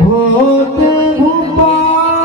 होते भूपाली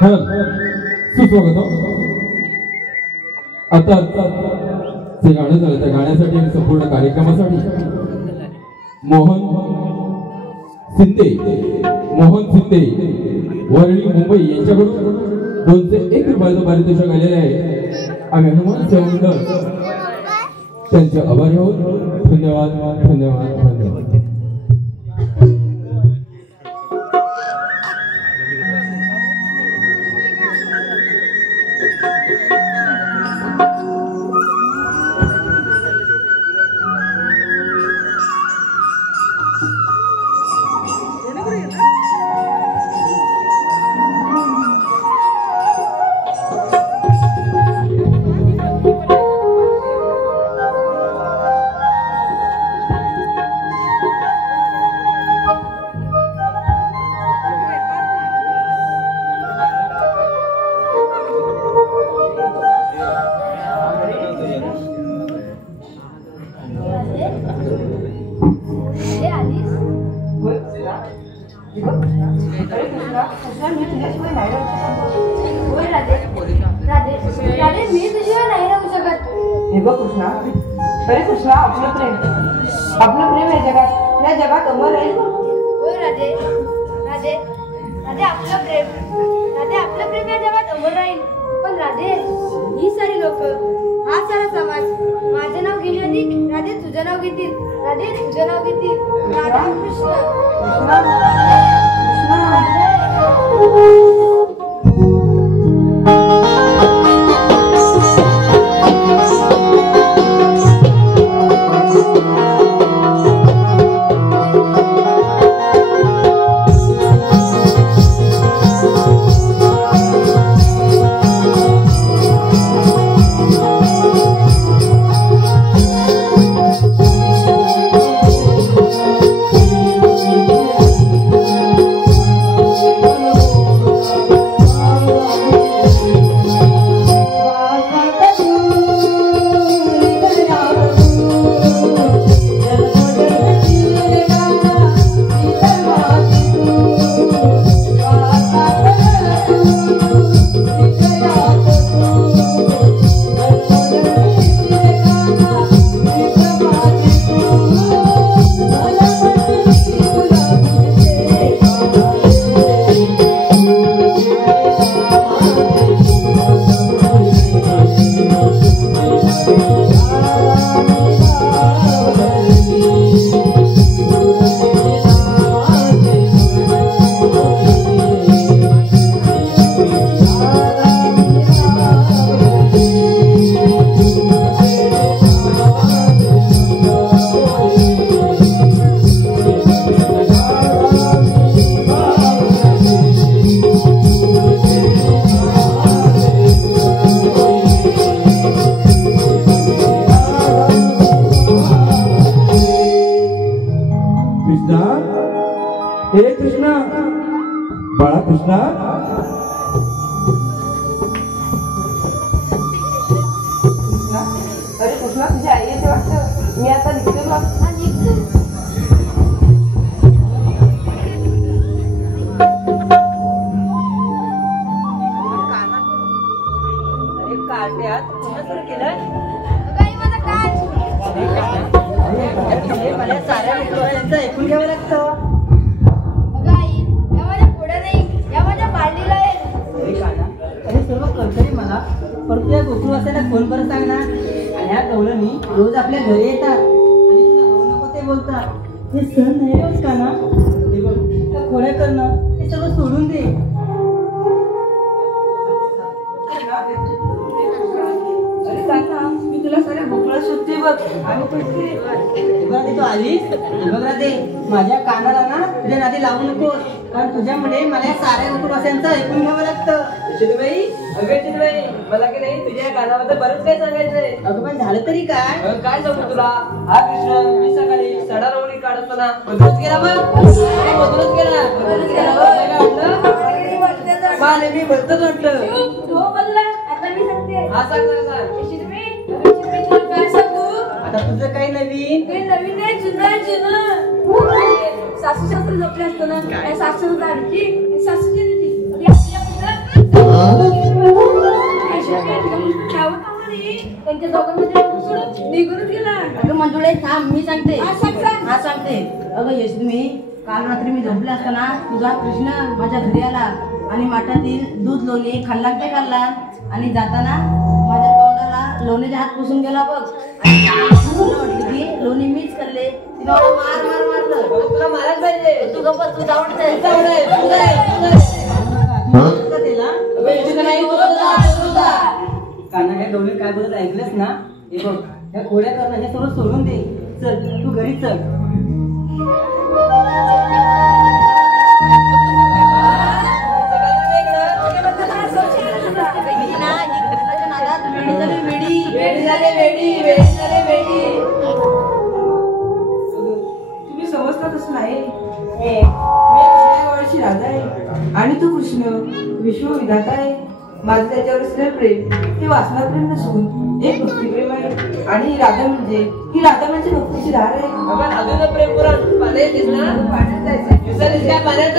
सुस्वागत. आता जे गाणं झालं त्या गाण्यासाठी आणि संपूर्ण कार्यक्रमासाठी मोहन शिंदे वरळी मुंबई यांच्याकडून 201 रुपयाचं पारितोषिक आलेले आहे. आम्ही हनुमान सेवा मंडळ त्यांचे आभारी आहोत. धन्यवाद धन्यवाद धन्यवाद. रोज आपल्या घरी येतात आणि तुला हवं नको ते बोलतात. हे सण नाही रोज का ना? हे बघ त्या खोड्या करणं हे सगळं सोडून दे. अरे काका मी तुला साऱ्या भोपळा शोधते बघ. आणि तू आलीस बघ ना ते माझ्या कानाला ना तुझ्या नादी लावू नकोस, कारण तुझ्यामुळे मला या साऱ्या उपवासांचं ऐकून घ्यावं लागतं. चित्रबाई मला की नाही तुझ्या कानाबद्दल बरंच काय सांगायचंय. अगं पण झालं तरी काय? काय सांगू तुला. हा कृष्ण मी सकाळी सडा रवणी काढत असताना बदलत गेला. बदलत गेला मी बदलत वाटलं. हा सांग काय सांगू आता तुझं काही नवीन नाही जुनं सासू सासू झोपले असतो ना सासू सासूची आम्ही दोघांमध्ये सोडून निघूनच गेला. अगं मंजुळे थांब मी सांगते. हा, सांग. हा सांगते. अगं यशमी काल रात्री मी झोपले असताना तुझा कृष्ण माझ्या घरी आला आणि माठातील दूध लोणी खाल्ला ते खाल्ला आणि जाताना माझ्या तोंडाला लोणीचे हात पुसून गेला बघ. मला वाटलं की लोणी मीच खाल्ले. तिने मला मार मार मारलं. तुला मारायला पाहिजे. तू गप्प तू आवडते. काना हे डोळे काय बोलत ऐकलंस ना? हे बघ ह्या खोड्या करणं हे सर्व सोडून दे. चल तू घरी चल. तुम्ही समजता तसं नाही. मी कृष्णावरची राधा आहे आणि तू कृष्ण विश्वविधाता आहे. माझं त्याच्यावर असलेलं प्रेम हे वासना प्रेम नसून एक भक्तिप्रेम आहे. आणि राधा म्हणजे भक्तीची धार आहे. आपण अजून प्रेम पुराण पाण्यात दिसणार. पाण्यात जायचं दिसायला काय पाण्यात.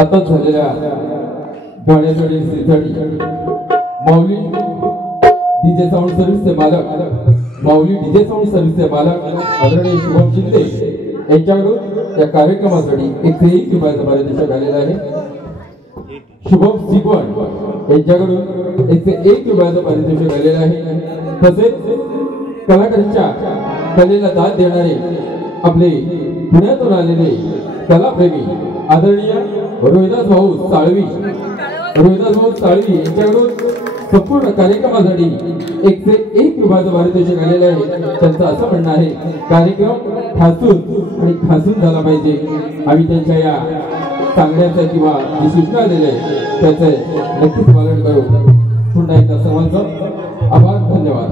आताच झालेल्या गाण्यासाठी श्रीसाठी माऊली डीजे साऊंड सर्व्हिसचे मालक आदरणीय शुभम शिंदे यांच्याकडून या कार्यक्रमासाठी 101 रुपयाचा पारितोषिक आलेला आहे. शुभम सिगवण यांच्याकडून 101 रुपयाचा पारितोषिक आलेला आहे. तसेच कलाकारांच्या कलेला दाद देणारे आपले पुण्यातून आलेले कलाप्रेमी आदरणीय रोहिदास भाऊ साळवी यांच्याकडून संपूर्ण कार्यक्रमासाठी 101 रुपयाचं पारितोषिक आलेलं आहे. त्यांचं असं म्हणणं आहे कार्यक्रम खासून झाला पाहिजे. आम्ही त्यांच्या या सांगण्याचा किंवा जी सूचना दिल्या आहे त्याचं नक्कीच पालन करू. पुन्हा एकदा सर्वांचं आभार, धन्यवाद.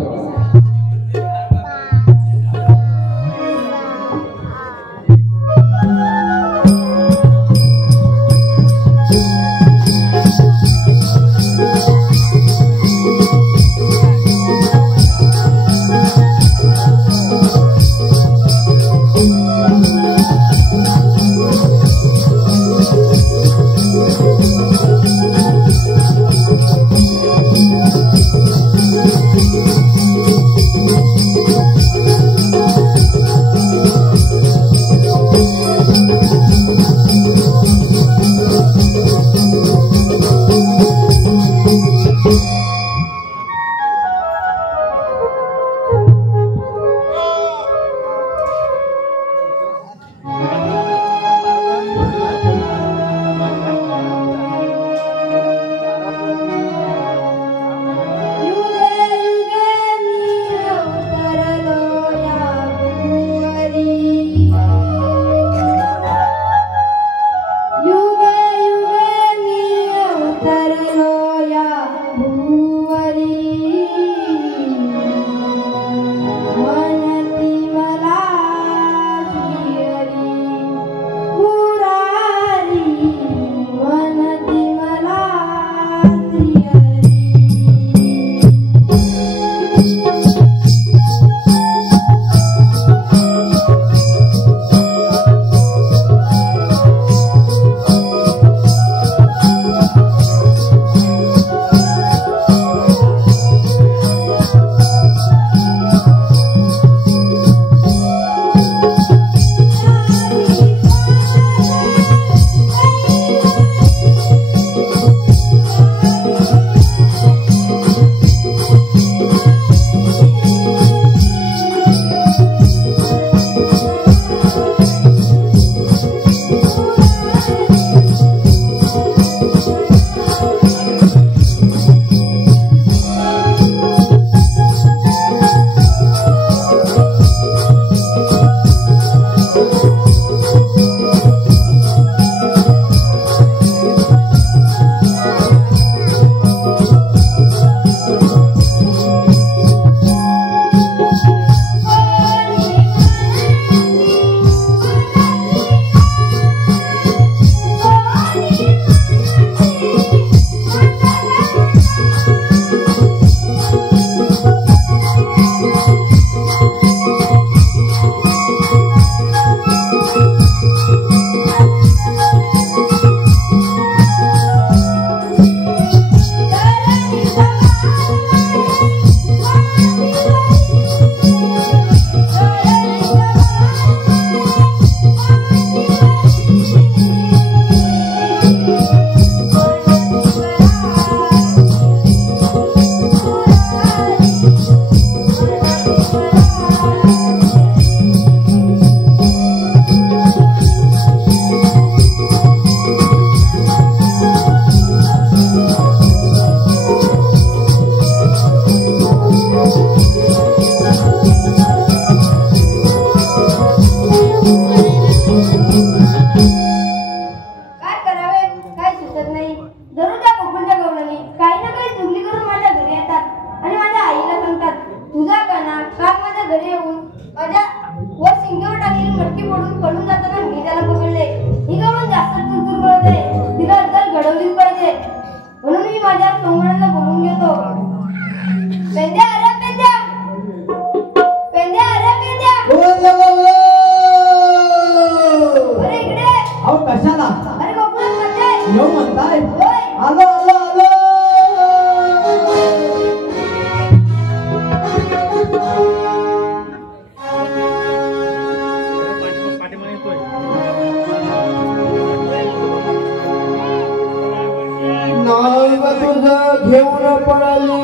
पडली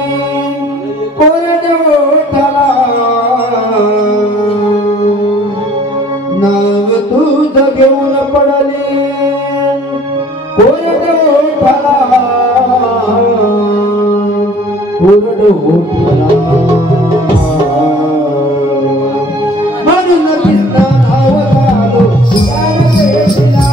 कोरड्या ओठाला नाव तुझं घेऊन पडली कोरड्या ओठाला कोरड्या ओठाला म्हणून कृष्णा नाव घालो तुझ्या भेटीला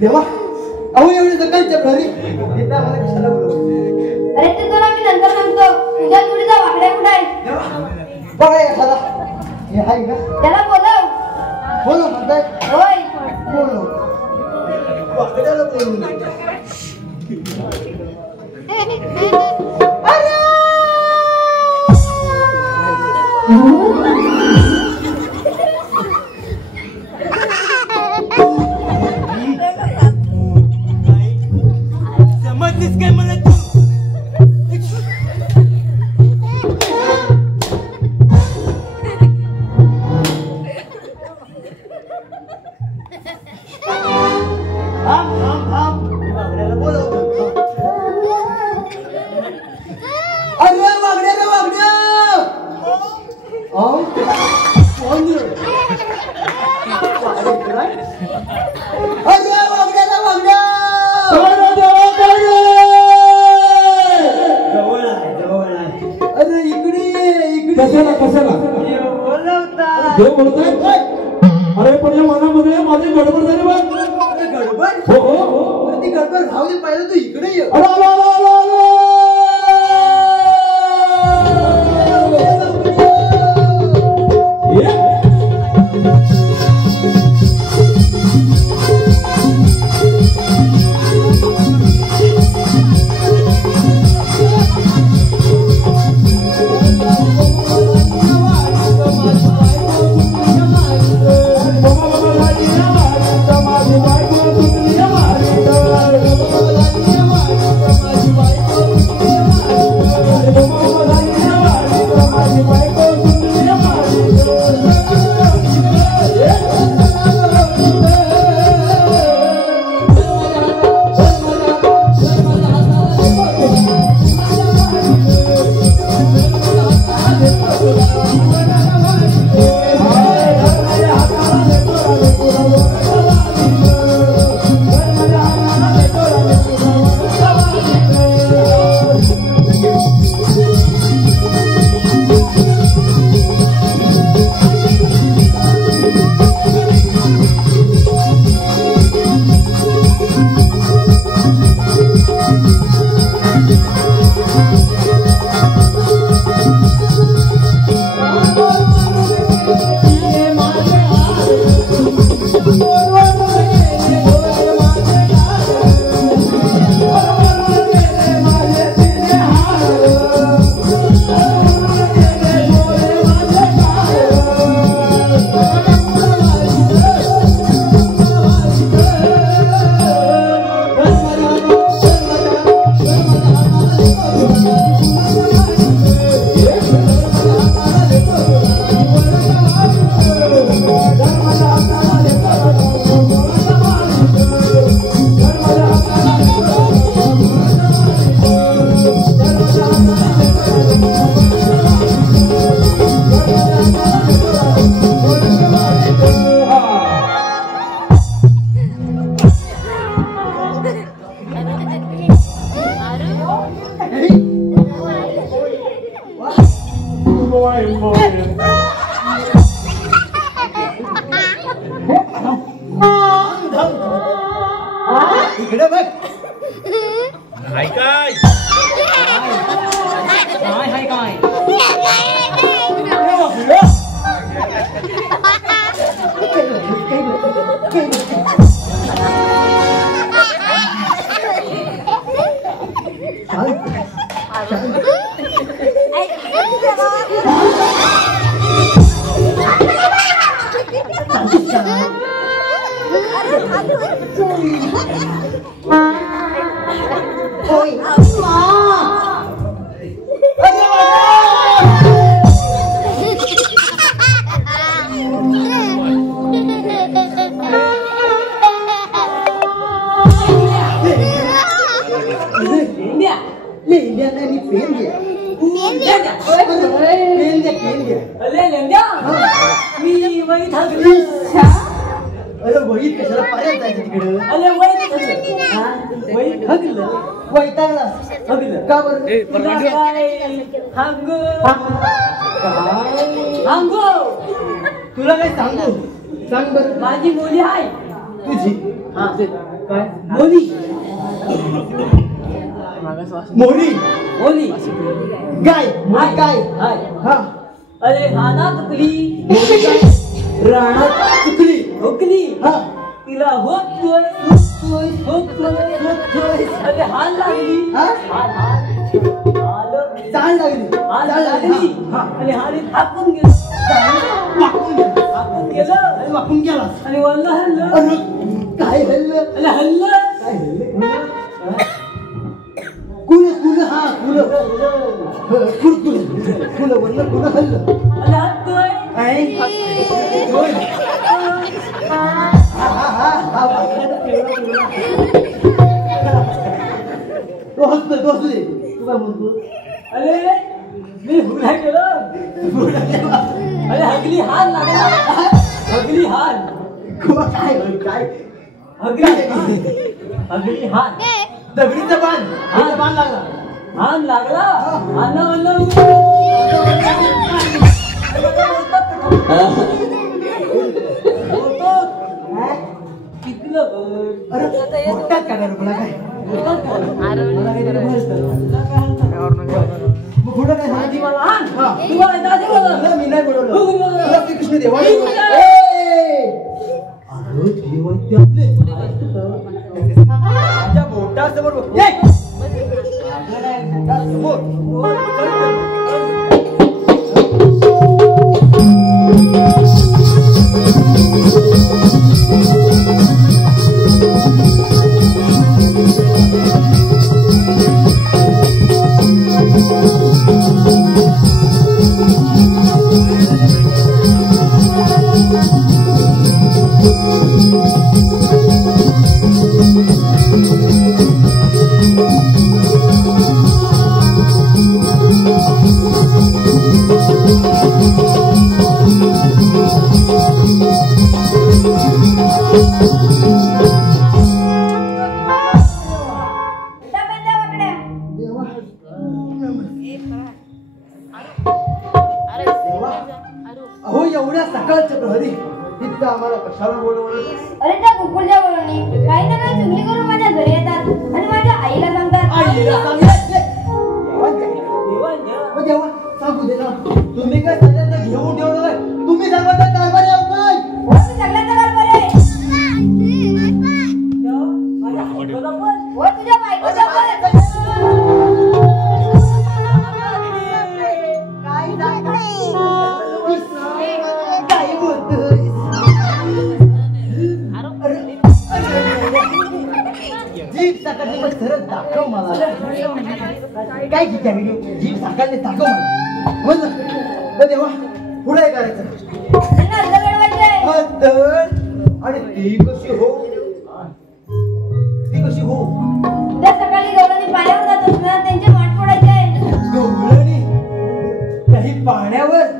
देवा अहो एवढी सकाळच्या घरी येता मला कशाला बोलवलं? अरे ते तुला मी नंतर सांगतो. तुझ्या तुडीचा वाकड्या कुठे आहे? बघा एखादा हे आहे का? त्याला बोलव. बोलो म्हणताय होय. बोलो वाकड्याला बोलू समजलीस काय मला तू? अरे इकडे कशाला कशाला देव बोलतोय अरे पण या मनामध्ये माझी गडबड झाली बघ गडबड हो हो हो ती गडबड राहू दे पहिलं तू इकडे ये अरे आलो आलो आलो आलो ये इकडे बघ काय काय हाय काय अरे वहीत कशाला पाण्यात जायचं तिकडे अरे वैतागला का बरं तुला काय सांगू सांग बरं माझी मुली आहे तुझी काय मुली मोरी मुली गाय मोरी गाय हाय हा अरे हाना तुकली राणा चुकली हुकली हा तिला होतोय अरे हाल लागली हा हाल चाल लागली लागली हा आणि हाली थापून गेलो वाकून गेलं आणि वाकून गेला आणि वल्ल हल्लं अरे काय हल्लं आणि हल्लं काय हल्लं कुल कुल हा कुल कुल कुल कुल वरलं कुल हल्लं आणि हत्तोय काय होय तो हसतोय तो हसू दे तू काय म्हणतो अरे मी हुडा गेलो बोला हान काय अगदी हान दगडीचं बाण बाण लागला हान लागला अरे मोठाच काय रुपला काय पुढं काय सांगायची मला मी नाही बोलवलं श्रीकृष्ण देवा माझ्या बोटासमोर अहो एवढ्या सकाळच्या प्रहरी इथं आम्हाला कशाला बोलवलं? अरे त्या कुकुरच्या बोलणी काही ना काही चुगली करून माझ्या घरी येतात आणि माझ्या आईला सांगतात देवा सांगू दे ना तुम्ही काय सगळ्यांना घेऊन ठेवलं तुम्ही सांगा तर कारभार येऊ काय हो मी सगळ्यांचा कारभार आहे हो तुझ्या बायकोचा पण काय बोलतोय जीभ साकारली मग सरळ दाखव मला काय की जीभ साकारली दाखव मला बोल देवा पुढे करायचं आणि ती कशी हो उद्या सकाळी गवळणी पाण्यावर जातात ना त्यांचे माठ फोडायचे आहे गवळणी काही पाण्यावर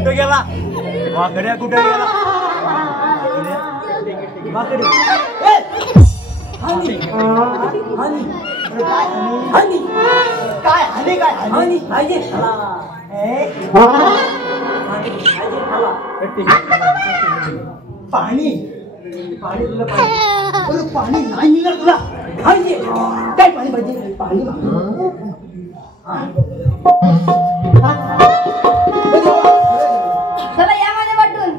कुठे गेला वाकड्या कुठे गेला पाणी पाणी तुला पाणी नाही मिळणार तुला काय पाणी पाहिजे पाणी चला या माझ्या वाटून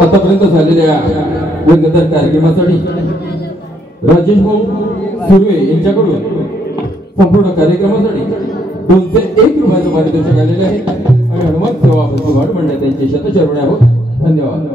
आतापर्यंत झालेल्या व्यंगतर कार्यक्रमासाठी राजेश भाऊ सुर्वे यांच्याकडून संपूर्ण कार्यक्रमासाठी 201 रुपयाचं पारितोषिक आलेले आहे आणि हनुमान सेवा प्रतिभाट मंडळ त्यांचे शतचरणी आहोत. धन्यवाद.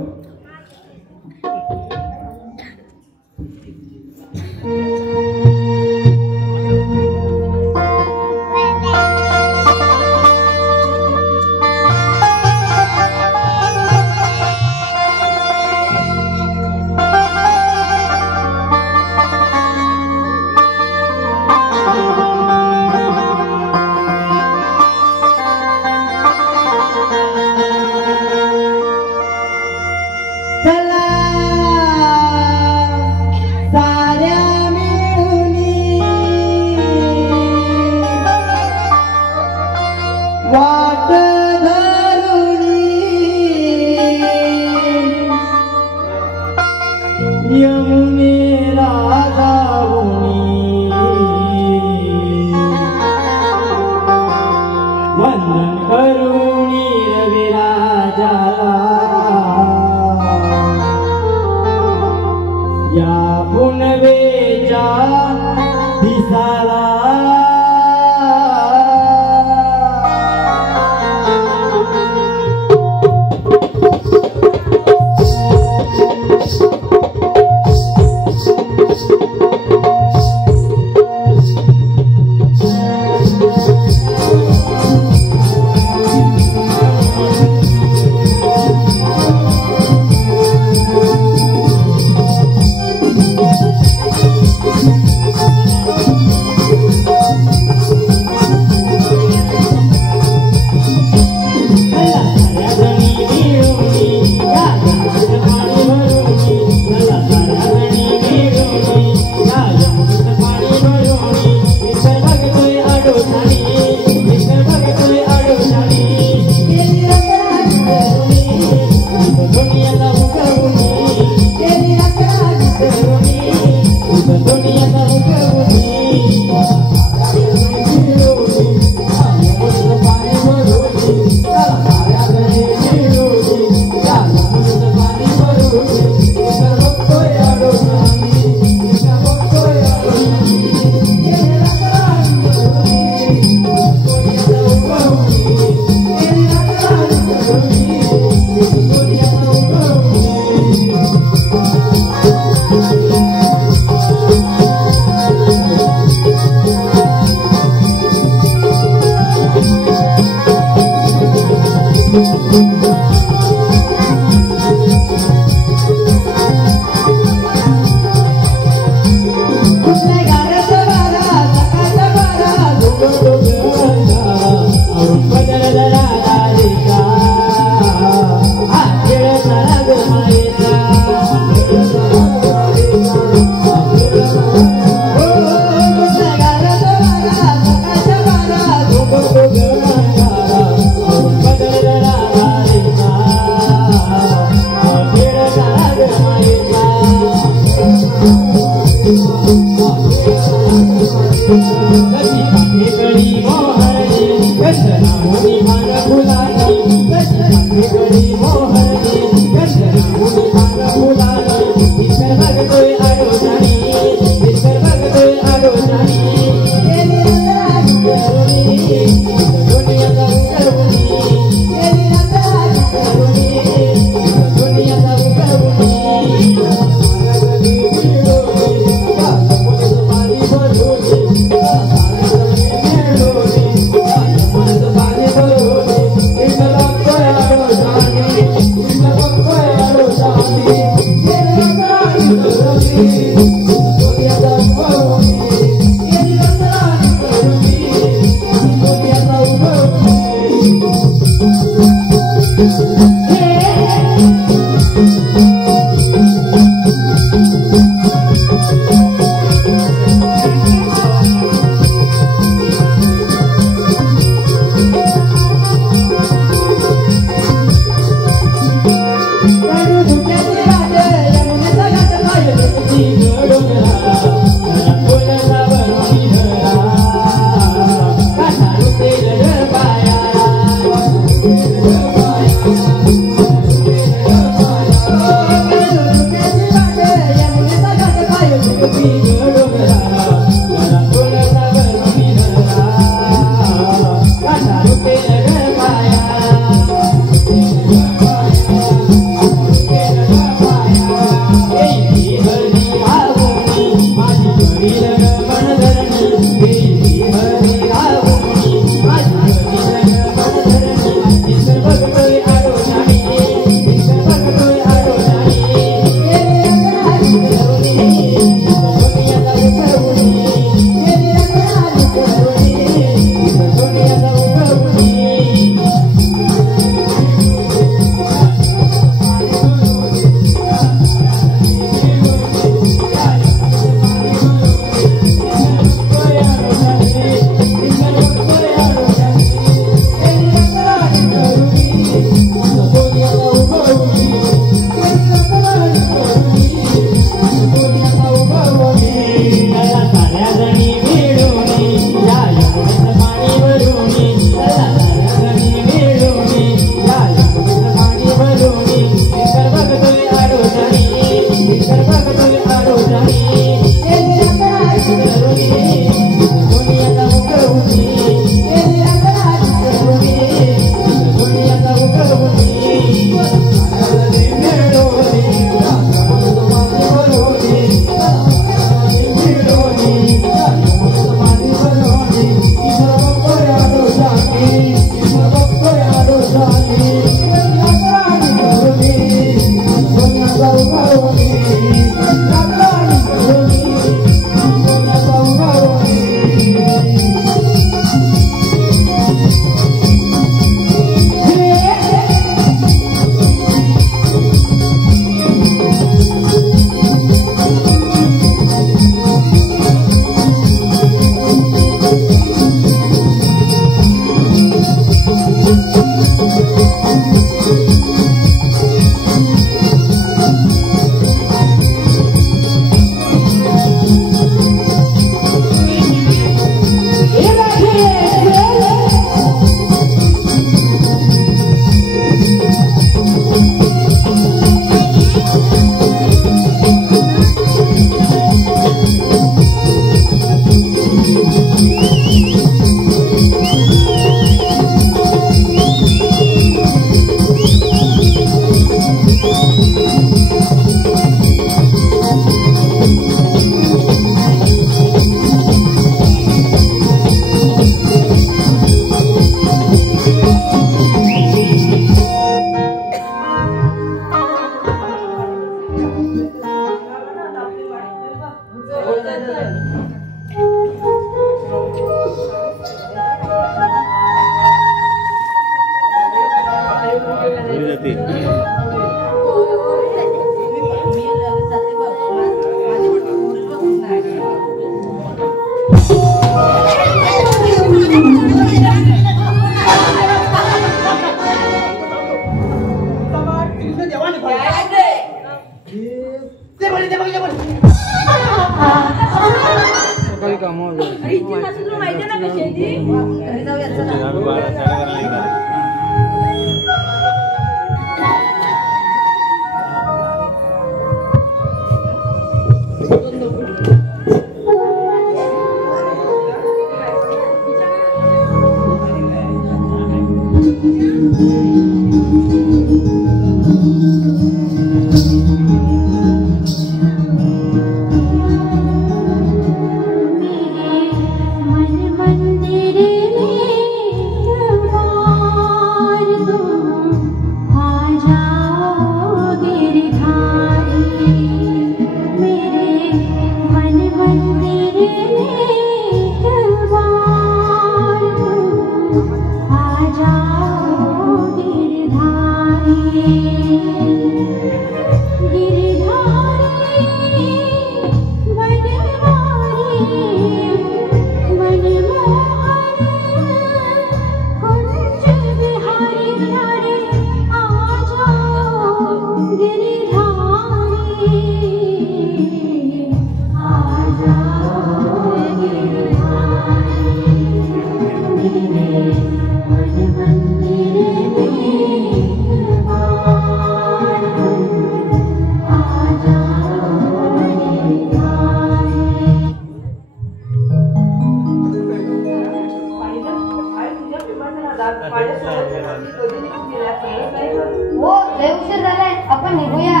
हो लय उशीर झालाय, आपण निघूया.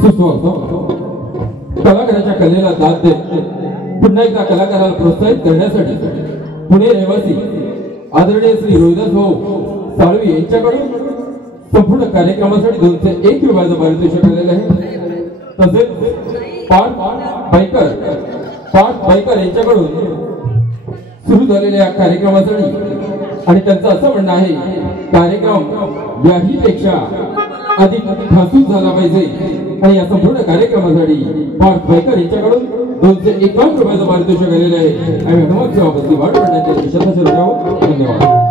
सुस्तो कलाकाराच्या कलेला दाद देत पुन्हा एकदा कलाकाराला प्रोत्साहित करण्यासाठी पुणे रहिवासी आदरणीय श्री रोहिदास भाऊ साळवी यांच्याकडून संपूर्ण कार्यक्रमासाठी 201 रुपयाचं पारितोषिक आलेलं आहे. तसेच पाठ बायकर यांच्याकडून सुरू झालेल्या या कार्यक्रमासाठी आणि त्यांचं असं म्हणणं आहे कार्यक्रम याहीपेक्षा अधिक ठासून झाला पाहिजे आणि या संपूर्ण कार्यक्रमासाठी पाठ बायकर यांच्याकडून 251 रुपयाचं पारितोषिक आलेलं आहे. आम्ही हनुमान सेवा बसली वाढ करण्याच्या निषेधाचे आहोत. धन्यवाद.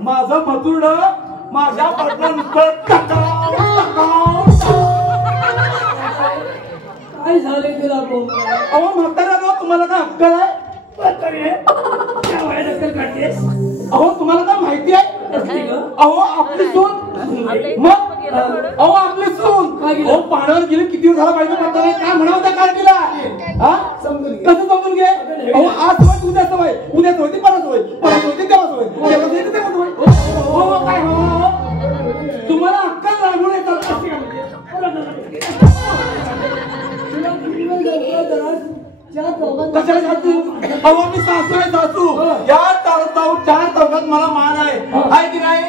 माझं मथुर माझ्या काय झाले तुला अहो म्हातारा तुम्हाला काय अक्कल आहे? अहो तुम्हाला काय माहिती आहे? अहो आपली सून मग अहो आपली सून अहो पाण्यावर गेली किती झाला पाहिजे म्हातारा काय म्हणावं त्या काय तिला कसं समजून घे. अहो आज सवय उद्या सवय उद्या सवय ती परत होय परत होते तेव्हा सवय तेव्हा सवय हो काय हो तुम्हाला अक्कल लागून येतात अहो मी सासू आहे सासू या चार चौकात मला मान आहे की नाही.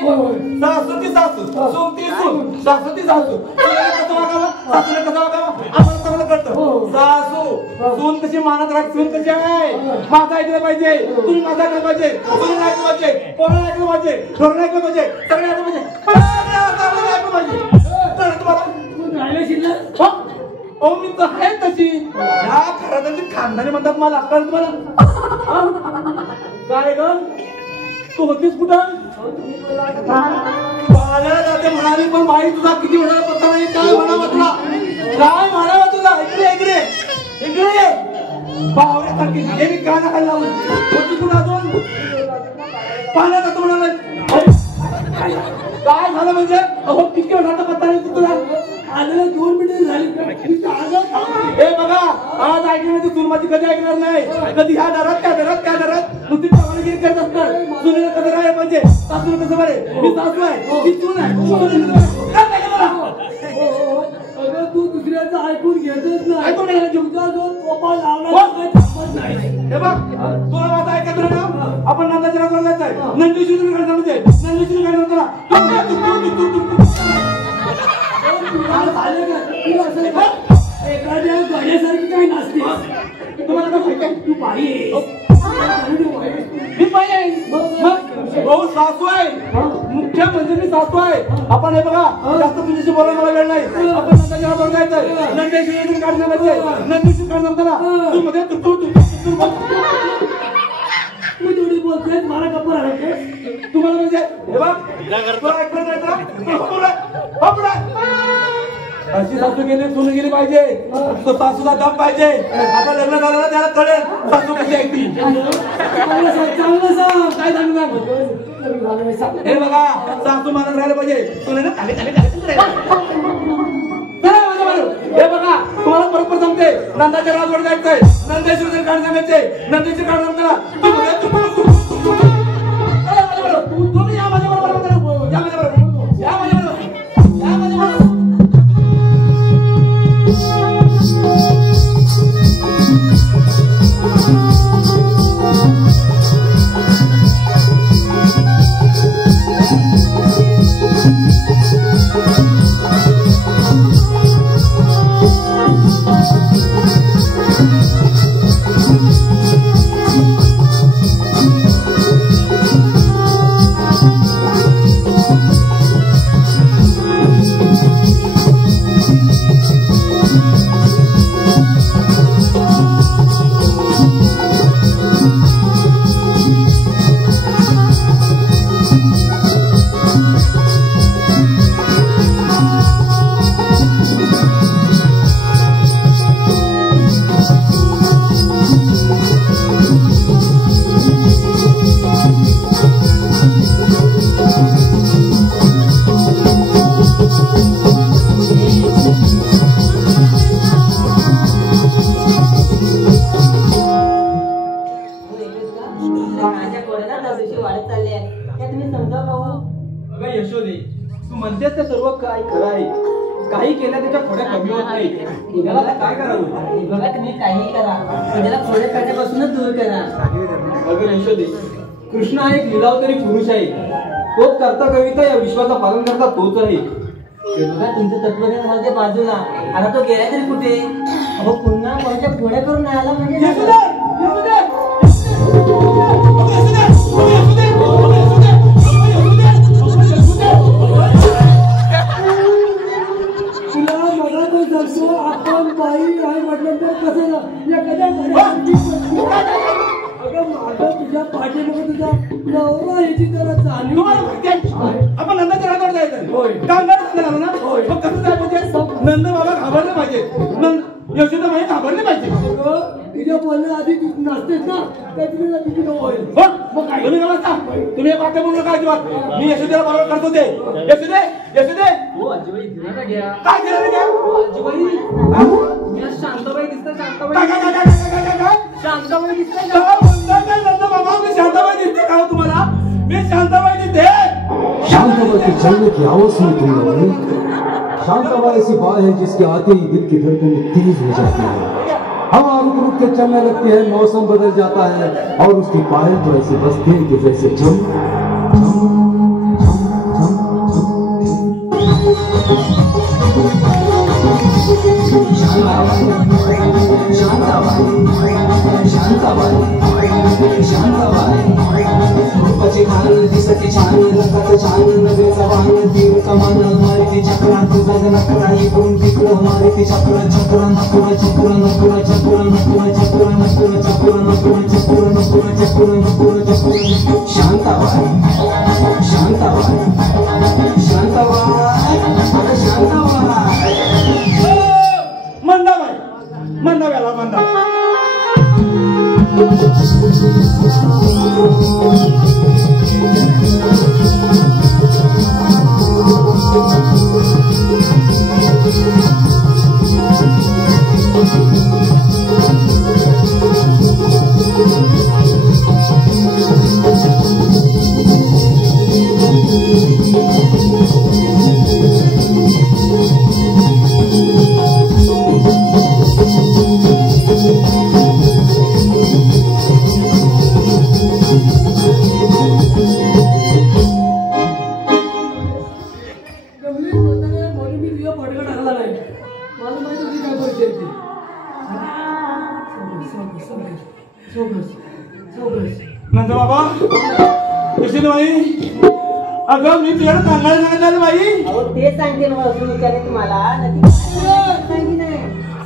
सासूची सासू सोमती सून सासूची सासू कसं वागावं सासूला कसं वागावं आम्हाला चांगलं कळतं. सासू सून कशी मानत राहत सून कशी आहे माझं ऐकलं पाहिजे तुम्ही माझं ऐकलं पाहिजे तुम्ही ऐकलं पाहिजे पोराला ऐकलं पाहिजे धोरण ऐकलं पाहिजे सगळे ऐकलं पाहिजे ऐकलं पाहिजे तुम्हाला शिल्लक ओ मी तर आहे तशी ह्या घराची खानदानी म्हणतात मला अक्कल तुम्हाला काय ग तू होतीस कुठं पाण्याला जाते म्हणाली पण बाई तुझा किती म्हणाला पत्ता नाही काय म्हणावं तुला काय म्हणावं तुला इकडे इकडे इकडे बावऱ्यासारखी हे मी काय नका लावून होती कुठं अजून पाण्यात जातो म्हणाला काय झालं म्हणजे अहो किती म्हणाला पत्ता नाही तुला आलेला 2 मिनिटं झाली हे बघा आज ऐकण्याची सून माझी कधी ऐकणार नाही कधी ह्या दरात त्या दरात नुसती प्रमाणगिरी करत असतात सुनेला कसं राहायला पाहिजे सासूला कसं बरे मी सासू आहे ती सून आहे तू दुसऱ्याचं ऐकून घेतच नाही ऐकून तुमचा जो कोपा लावला हे बघ तुला माझं ऐकायचं ना आपण नंदाच्या राजाला जायचंय नंदीश्वरी काय सांगते नंदीश्वरी काय म्हणतो एखाद्या गड्यासारखी काही नसते तुम्हाला काय माहिती आहे तू बाई मी बाई आहे मग भाऊ सासू आहे मुख्य म्हणजे मी सासू आहे. आपण हे बघा जास्त तुझ्याशी बोलायला मला वेळ नाही आपण नंदाच्या राजाला जायचंय नंदेश्वरी काढ सांगायचंय नंदेश्वरी काढ सांगताना तू मध्ये तू थोडी बोलतोय मला गप्पा राहते तुम्हाला म्हणजे हे बघ तुला ऐकलं जायचं अशी सासू गेली सून गेली पाहिजे तो सासूला दम पाहिजे. आता लग्न झालं ना त्याला कळेल सासू कशी ऐकती चांगलं सांग काय सांग हे बघा सासू मानत राहिलं पाहिजे सुनेनं खाली हे बघा तुम्हाला बरोबर सांगते नंदाच्या राजवड जायचंय नंदेश्वरी काढ सांगायचे नंदेश्वरी काढ सांगताना तुम्ही या माझ्या बरोबर या माझ्या बरोबर या माझ्या बरोबर या माझ्या बरोबर माझ्या पोराला दरवर्षी वाढत चालले आहे ते तुम्ही समजा भाऊ. अगं यशोदे, तू म्हणतेस ते सर्व काय खरं आहे. काही केलं त्याच्या पुढे कमी होत नाही. त्याला आता काय करावं? बघा तुम्ही काही करा त्याला थोडे करण्यापासूनच दूर करा. अगं यशोदे, कृष्ण हा एक लीलावतारी पुरुष आहे. तोच करता कविता या विश्वाचं पालन करता तोच आहे. बघा तुमचं तत्वज्ञान माझ्या बाजूला आता तो गेला तरी कुठे. अहो पुन्हा कोणाच्या पुढे करून आला म्हणजे आपण बाई आई म्हटल्यानंतर कसं तुझ्या पाठीमध्ये तुझा नवरा याची जरा जाणीव आपण नंदाच्या राजावर जायचं कामगार सांगायला ना मग कसं जायचं म्हणजे नंद बाबा घाबरले पाहिजे. यशोदा माई घाबरले पाहिजे. तिच्या बोलण्या आधी नसतेच ना त्याची तिची नव होईल. तुम्ही नमस्कार, तुम्ही एक वाक्य बोलू नका अजिबात. मी यशोदेला बरोबर करतो ते. यशोदे यशोदे हो आजीबाई, धिराणा घ्या. काय केलं घ्या हो आजीबाई, मी आज शांताबाई दिसते. शांताबाई, शांताबाई दिसते. नंद बाबा मी शांताबाई दिसते का तुम्हाला? मी शांताबाई दिसते. शांताबाई के चलने की आवाज सुनी तुम लोगों ने? शांताबाई ऐसी बात है जिसके आते ही दिल की धड़कन तेज हो जाती है, हवा रुक रुक के चलने लगती है, मौसम बदल जाता है और उसकी पायल तो ऐसे बजती है कि जैसे झम रूपाची खान दिसते छान रंगाचं छान नजरेचा वाहन तीर कमान मारे ती चक्रा तुझा नकरा इकडून तिकडं मारे ती चक्रा चक्रा नकुरा चक्रा नकुरा चक्रा नकुरा चक्रा नकुरा चक्रा नकुरा चक्रा नकुरा चक्रा नकुरा चक्रा शांताबाई शांताबाई शांताबाई अरे शांताबाई मंदाबाई मंदाबाईला मंदा नंद बाबा यशोदाबाई, अगं मी तुझ्याकडे सांगायला सांगितलं बाई. अहो ते सांगते मग अजून विचारे तुम्हाला नक्की सांगी नाही.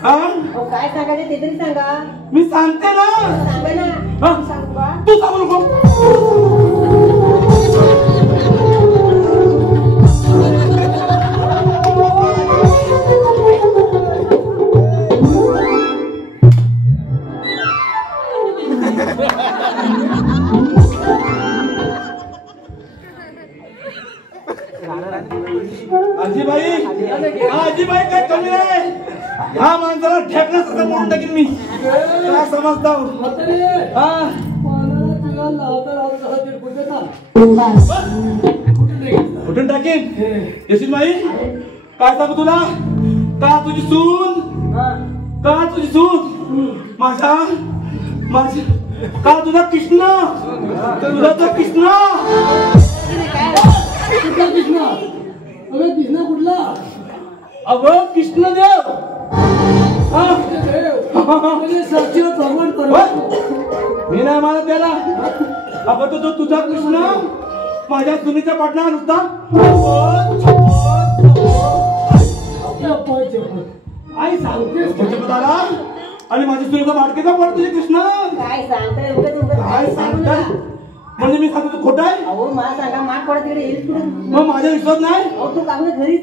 अहो काय सांगायचं ते तरी सांगा. मी सांगते ना. सांगा ना. सांगू बा. तू सांगू नको. आजीबाई आजीबाई काय कमी नाही. हा माणसाला ठेकण्यासारखं म्हणून टाकीन मी. काय समजता कुठून टाकीन यशोदाबाई? काय सांगू तुला? का तुझी सून माझा का तुझा कृष्ण कृष्ण कृष्णा कुठला? अगं कृष्णदेव. मी नाही मानत त्याला. अगं तो तुझा कृष्ण माझ्या सुनीच्या पाटणा नुसता आई सांगते आणि माझ्या सुनीचा बाटकेचा पड तुझे कृष्ण. काय सांगताय म्हणजे मी सांगतो तू खोटा आहे. अहो मला सांगा माठ पडत तिकडे येईल कुठे. मग माझा विश्वास नाही. अहो तू काम घरीच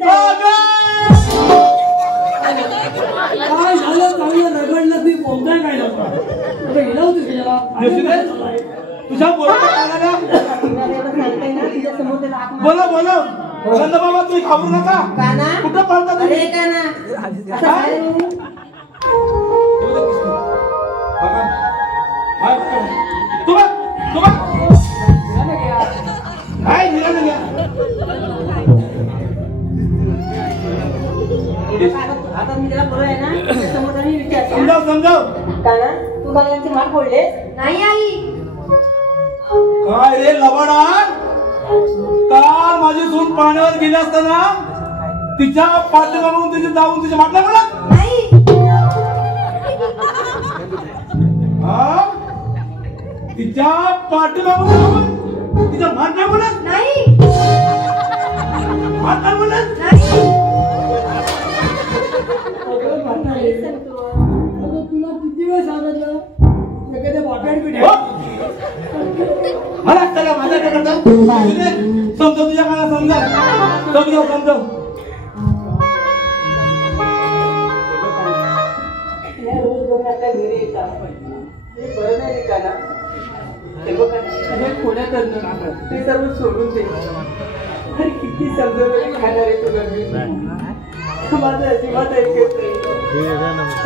काय झालं? चांगलं रगडलं ती बोलताय काय गेला होती तुझ्या बोला बोला बोला नंद बाबा तुम्ही घाबरू नका. कुठं पळता तुम्ही? काय दिलं ना घ्या आता मी त्याला बरोबर आहे ना समोर मी विचारते समजाव समजाव का ना तू काल यांचे मार फोडले नाही आई. काय रे लबाडा काल माझी सून पाण्यावर गेली असताना तिच्या पाठीमागून तिचे जाऊन तिच्या माटला म्हणा नाही. हा तिच्या पाठीमागून जाऊन तिच्या माटला म्हणत नाही. माटला म्हणत नाही. तुला किती वेळ सांगितलं एखाद्या बॉटल पिढ्या मला त्याला माझ्या करता समजव तुझ्या मला समजाव समजाव समजाव रोज दोन आपल्या घरी येतात ते बरं नाही रे काना ते बघा हे पुण्यात ते सर्व सोडून दे अरे किती समजवलं खाणार आहे तुला मी माझं अजिबात ऐकत नाही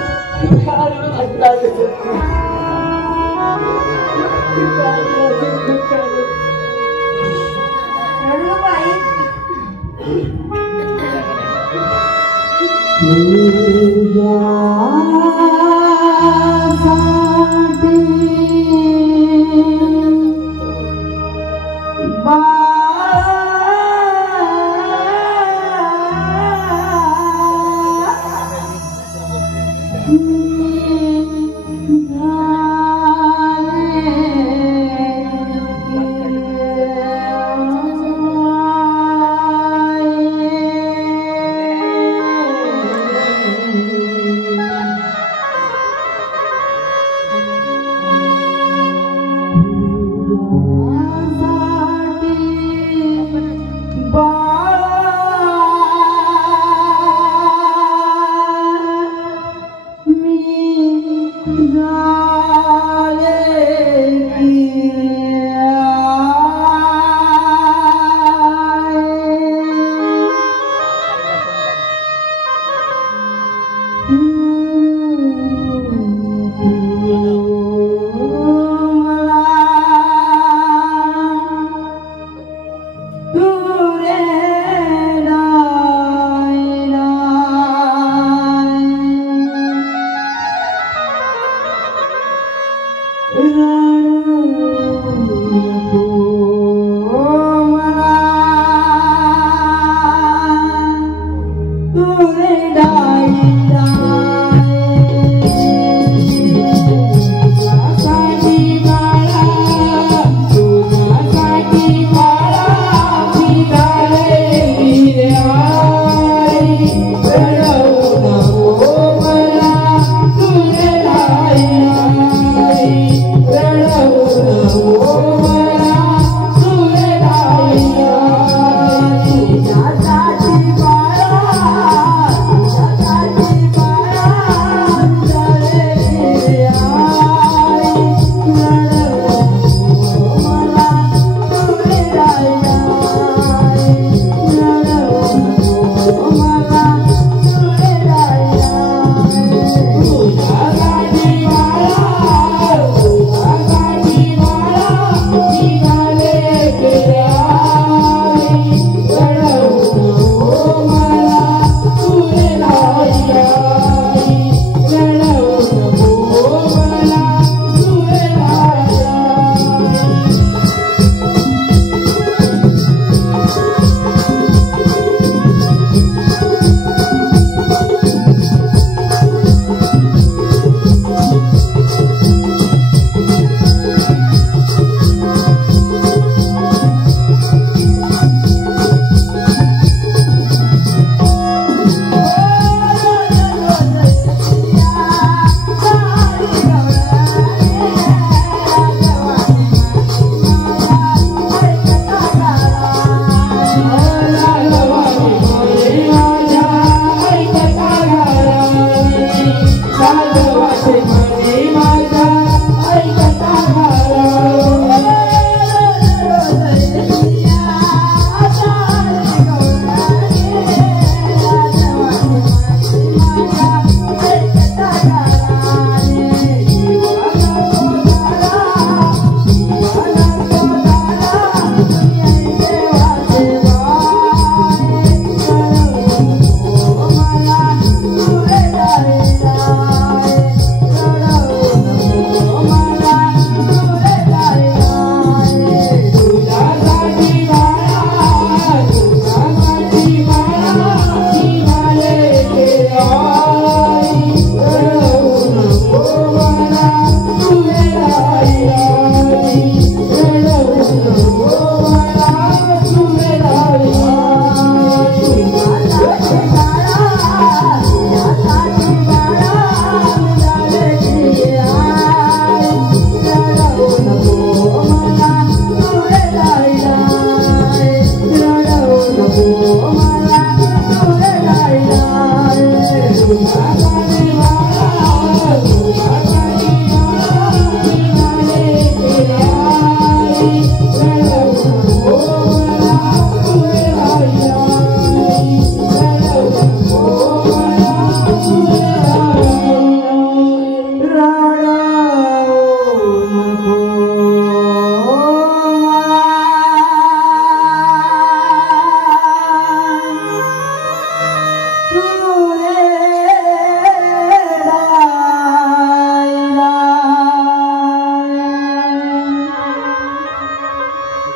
रडू नको आई.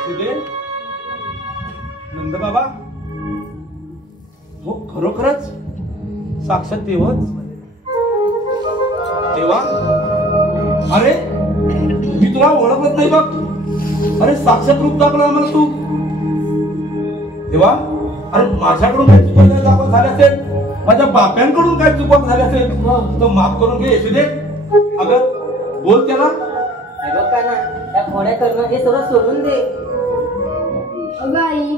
येसुदे नंद बाबा हो खरोखरच साक्षात देवच देवा अरे मी तुला ओळखत नाही बघ अरे साक्षात रूप दाखवलं आम्हाला तू देवा अरे माझ्याकडून काही चुका दाखवत झाले असेल माझ्या बाप्यांकडून काही चुका झाले असेल तर माफ करून घे येसुदे अगं बोल त्याला हे बघ का ना त्या खोड्या करणं हे सगळं सोडून दे. अगं आई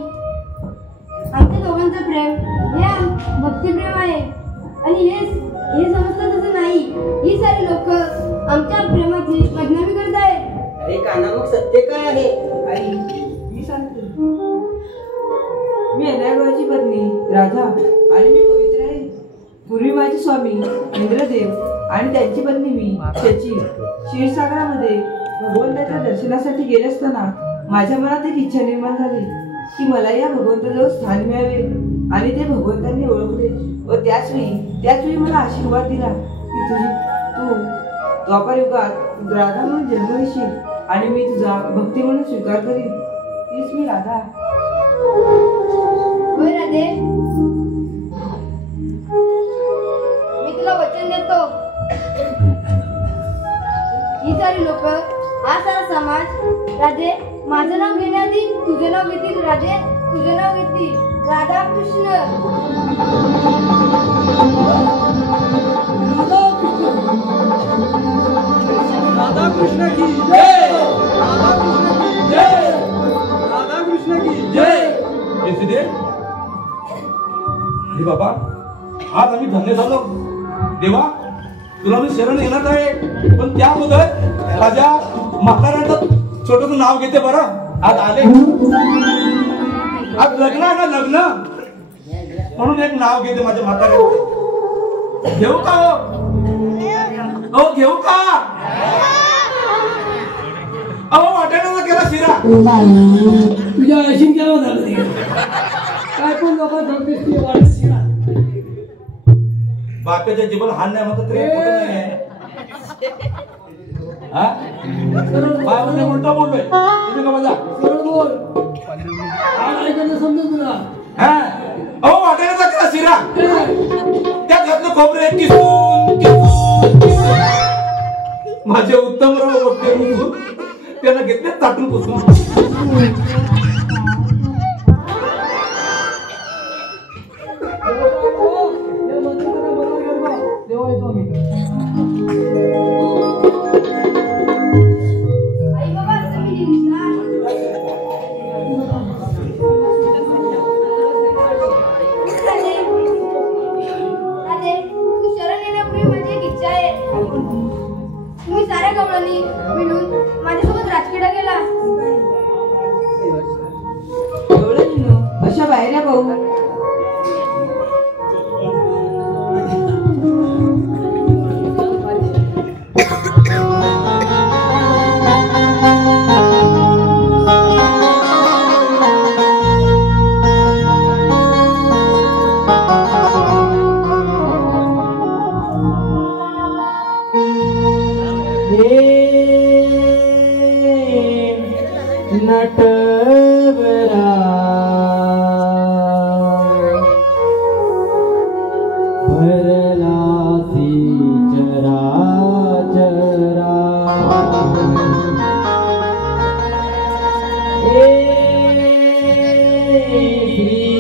आमच्या दोघांचं प्रेम हे भक्तिप्रेम आहे आणि हे समजतं तसं नाही. ही सारी लोक आमच्या प्रेमाची बदनामी करत आहेत. अरे काना मग सत्य काय आहे? आई मी सांगते मी अनायगावची पत्नी राधा आणि मी पवित्र आहे. पूर्वी माझे स्वामी इंद्रदेव आणि त्यांची पत्नी मी शची क्षीरसागरामध्ये भगवंताच्या दर्शनासाठी गेले असताना माझ्या मनात एक इच्छा निर्माण झाली की मला या भगवंताजवळ स्थान मिळावे आणि ते भगवंतांनी ओळखले व त्याचवेळी मला आशीर्वाद दिला की तू द्वापर युगात राधा म्हणून जन्म घेशील आणि मी तुझा भक्ती म्हणून स्वीकार करीन. तीच मी राधा. होय राधे मी तुला वचन देतो. ही सारी लोक हा सारा समाज राधे माझं नाव घेण्याआधी तुझे नाव घेतील. राधे तुझे नाव घेतील. राधा कृष्ण राधा कृष्ण की जय. राधा कृष्ण की जय. राधा कृष्ण की जय. येसुदे हे बाबा आज आम्ही धन्य झालो. देवा तुला मी शरण येणार आहे पण त्या अगोदर माझ्या म्हाताऱ्याचं छोटस नाव घेते बरं. आज आले आज लग्न आहे ना लग्न म्हणून एक नाव घेते माझ्या म्हाताऱ्याचं. घेऊ का हो घेऊ का अहो वाटाण्याचा केला शिरा तुझ्या ऐशीन केला झालं काय पण लोक शिरा बाप्याच्या जीवन हाण नाही म्हणतात तरी कुठं नाही आहे. हा काय म्हणजे उलटा बोललोय तुम्ही का माझा बोल काय ऐकायचं समजा तुला. हा अहो वाटाण्याचा केला शिरा त्यात घातलं खोबरे किसून माझे उत्तमराव वक्ते उचलून त्याला घेतले चाटून पुसून. आई बाबा तुम्ही दिसला. राधे राधे तू शरण येण्यापूर्वी माझी एक इच्छा आहे. तुम्ही साऱ्या गवळणी मिळून माझ्यासोबत राजकीडा केला. एवढं निनो अशा बाहेर पाहू. नटवरा भरलासी चराचरा श्री